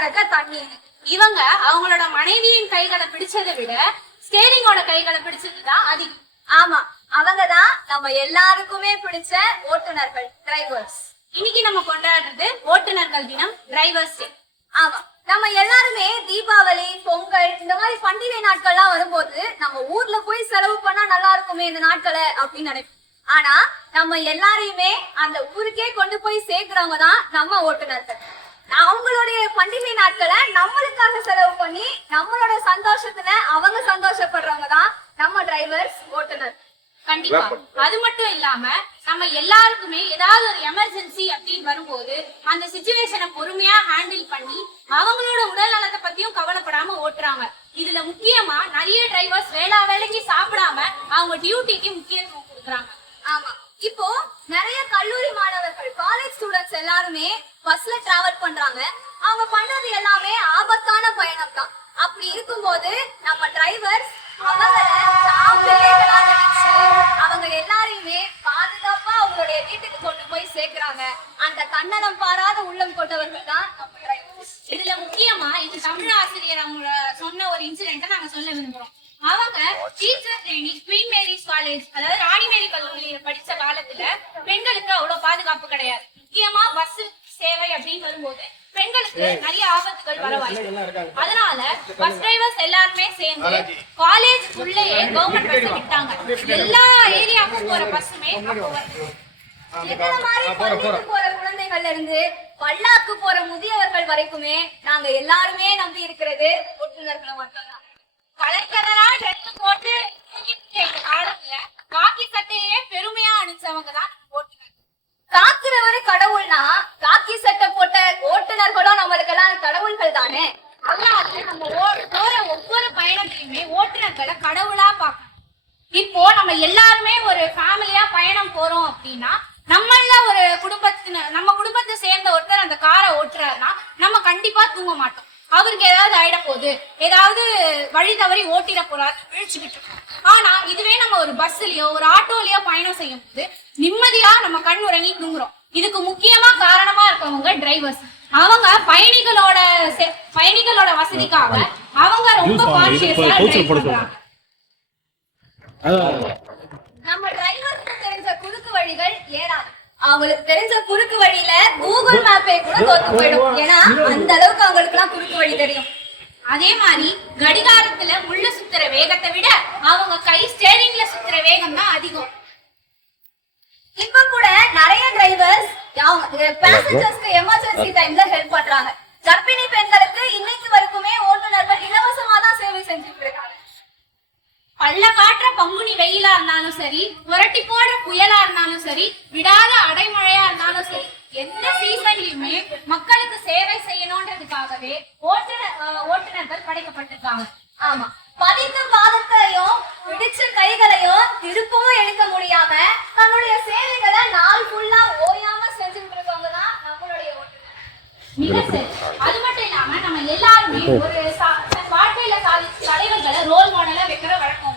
மறக்க தண்ணி. இவங்க அவங்களோட மனைவியின் கைகளை பிடிச்சதை விட ஸ்டேரிங்கோட கைகளை பிடிச்சதுதான் அதிகம். ஆமா, அவங்கதான் நம்ம எல்லாருக்குமே பிடிச்ச ஓட்டுநர்கள், டிரைவர்ஸ். இன்னைக்கு நம்ம கொண்டாடுறது ஓட்டுநர்கள் தினம், டிரைவர்ஸ் டே. ஆமா, நம்ம எல்லாருமே தீபாவளி, பொங்கல் இந்த மாதிரி பண்டிகை நாட்கள்லாம் வரும்போது நம்ம ஊர்ல போய் செலவு பண்ணா நல்லா இருக்குமே இந்த நாட்களை அப்படின்னு நினைப்போம். ஆனா நம்ம எல்லாரையுமே அந்த ஊருக்கே கொண்டு போய் சேர்க்கிறவங்க தான் நம்ம ஓட்டுநர்கள். அவங்களுடைய பண்டிகை நாட்களை நம்மளுக்காக செலவு பண்ணி நம்மளோட சந்தோஷத்துல அவங்க சந்தோஷப்படுறவங்க தான் நம்ம டிரைவர்ஸ், ஓட்டுநர். கண்டிப்பா. அது மட்டும் இல்லாம நம்ம எல்லாருக்குமே ஏதாவது ஒரு எமர்ஜென்சி அப்படின்னு வரும்போது அந்த சிச்சுவேஷனை பொறுமையா ஹேண்டில் பண்ணி அவங்களோட உடல் நலத்தை பத்தியும் கவலைப்படாம ஓட்டுறாங்க. இதுல முக்கியமா நிறைய டிரைவர்ஸ் வேலைக்கு சாப்பிடாம அவங்க டியூட்டிக்கு முக்கியத்துவம் கொடுக்குறாங்க. ஆமா, இப்போ நிறைய கல்லூரி மாணவர்கள், காலேஜ் ஸ்டூடெண்ட்ஸ் எல்லாருமே பஸ்ல டிராவல் பண்றாங்க. அவங்க பண்றது எல்லாமே ஆபத்தான பயணம் தான். அப்படி இருக்கும்போது நம்ம டிரைவர்ஸ் அவங்க எல்லாரையுமே பாதுகாப்பா அவங்களுடைய வீட்டுக்கு கொண்டு போய் சேர்க்கிறாங்க. அந்த தன்னலம் பாராத உள்ளம் கொண்டவர்கள் தான் நம்ம டிரைவர்ஸ். இதுல முக்கியமா இந்த தமிழ் ஆசிரியர் அவங்க சொன்ன ஒரு இன்சிடென்ட்டை நாங்க சொல்ல விரும்புறோம். அவங்க teacher training Queen Mary's College, அதாவது ராணி மேரி கல்லூரியில படிச்ச காலத்துல பெண்களுக்கு அவ்வளவு பாதுகாப்பு கிடையாது. முக்கியமா பஸ் சேவை அப்படின்னு வரும்போது பெண்களுக்கு நிறைய ஆபத்துகள் வர வாய்ப்பு. அதனால பஸ் டிரைவர்ஸ் எல்லாருமே சேர்ந்து காலேஜ் உள்ளேயே கவர்மெண்ட் பஸ் விட்டாங்க. எல்லா ஏரியாவுக்கும் போற பஸ்ஸுமே போற குழந்தைகள்ல இருந்து பல்லாக்கு போற முதியவர்கள் வரைக்குமே நாங்க எல்லாருமே நம்பி இருக்கிறது ஓட்டுநர்களை மட்டும்தான். கலெக்டரா ட்ரெஸ் போட்டு காலத்துல காக்கி சட்டையே பெருமையா அணிச்சவங்க தான் ஓட்டுநர். காக்கிறவரு கடவுள்னா காக்கி சட்டை போட்ட ஓட்டுநர்களும் நம்மளுக்கு எல்லாம் கடவுள்கள் தானே. அதனால நம்ம போற ஒவ்வொரு பயணத்தையுமே ஓட்டுநர்களை கடவுளா பார்க்கணும். இப்போ நம்ம எல்லாருமே ஒரு ஃபேமிலியா பயணம் போறோம் அப்படின்னா நம்மள ஒரு நம்ம குடும்பத்தை சேர்ந்த ஒருத்தர் அந்த காரை ஓட்டுறாருன்னா நம்ம கண்டிப்பா தூங்க மாட்டோம். அவருக்கு ஏதாவது ஆயிட போகுது, ஏதாவது வழி தவறி ஓட்டிட போறாரு, விழிச்சுக்கிட்டு இருக்கோம். ஆனா இதுவே நம்ம ஒரு பஸ்லயோ ஒரு ஆட்டோலயோ பயணம் செய்யும் போது நிம்மதியா நம்ம கண் உறங்கி தூங்குறோம். இதுக்கு முக்கியமா காரணமா இருக்கவங்க டிரைவர்ஸ். அவங்க பயணிகளோட வசதிக்காக அவங்க ரொம்ப கான்ஷியஸா டிரைவ் பண்றாங்க. நம்ம டிரைவருக்கு தெரிஞ்ச குறுக்கு வழிகள் ஏறாது. அவங்களுக்கு தெரிஞ்ச குறுக்கு வழியில கூகுள் மேப்பே கூட தோத்து போயிடும். ஏன்னா அந்த அளவுக்கு அவங்களுக்கு எல்லாம் குறுக்கு வழி தெரியும். அதே மாதிரி கடிகாரத்துல முள்ள சுத்துற வேகத்தை விட அவங்க கை ஸ்டேரிங்ல சுத்துற வேகம் தான் அதிகம். இப்ப கூட நிறைய டிரைவர்ஸ் பேசஞ்சர்ஸ்க்கு எமர்ஜென்சி டைம்ல ஹெல்ப் பண்றாங்க. கர்ப்பிணி பெண்களுக்கு இன்னைக்கு வரைக்குமே ஓட்டுநர்கள் இலவசமா தான் சேவை செஞ்சுட்டு இருக்காங்க. பல்ல காட்டுற பங்குனி வெயிலா இருந்தாலும் சரி, புரட்டி போடுற புயலா இருந்தாலும் சரி, விடாத அடைமழையா இருந்தாலும் சரி, எந்த சீசன்லயுமே மக்களுக்கு சேவை செய்யணும்ன்றதுக்காகவே ஓட்டுநர்கள் படைக்கப்பட்டிருக்காங்க. ஆமா, பதித்த பாதத்தையும் பிடிச்ச கைகளையும் திருப்பவும் எடுக்க முடியாம தன்னுடைய சேவைகளை நாள் ஃபுல்லா ஓயாம செஞ்சுட்டு இருக்கவங்க தான் நம்மளுடைய ஓட்டுநர். மிக சரி. அது மட்டும் இல்லாம நம்ம எல்லாருமே ஒரு வாழ்க்கையில சாதிச்ச தலைவர்களை ரோல் மாடலா வைக்கிற வழக்கம்.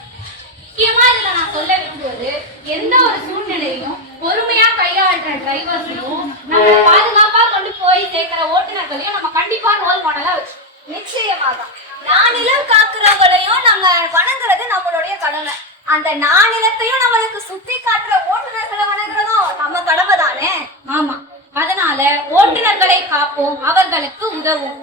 முக்கியமா இதுல நான் சொல்ல விரும்புவது, எந்த ஒரு சூழ்நிலையும் பொறுமையா கையாளுற டிரைவர்ஸையும் நம்ம பாதுகாப்பா கொண்டு போய் சேர்க்கிற ஓட்டுநர்களையும் நம்ம கண்டிப்பா ரோல் மாடலா வச்சு நிச்சயமாக நானிலம் காக்குறவங்களையும் நம்ம வணங்குறது நம்மளுடைய கடமை. அந்த நானிலத்தையும் நம்மளுக்கு சுத்தி காட்டுற ஓட்டுநர்களை வணங்குறதும் நம்ம கடமை தானே. ஆமா, அதனால ஓட்டுநர்களை காப்போம், அவர்களுக்கு உதவும்.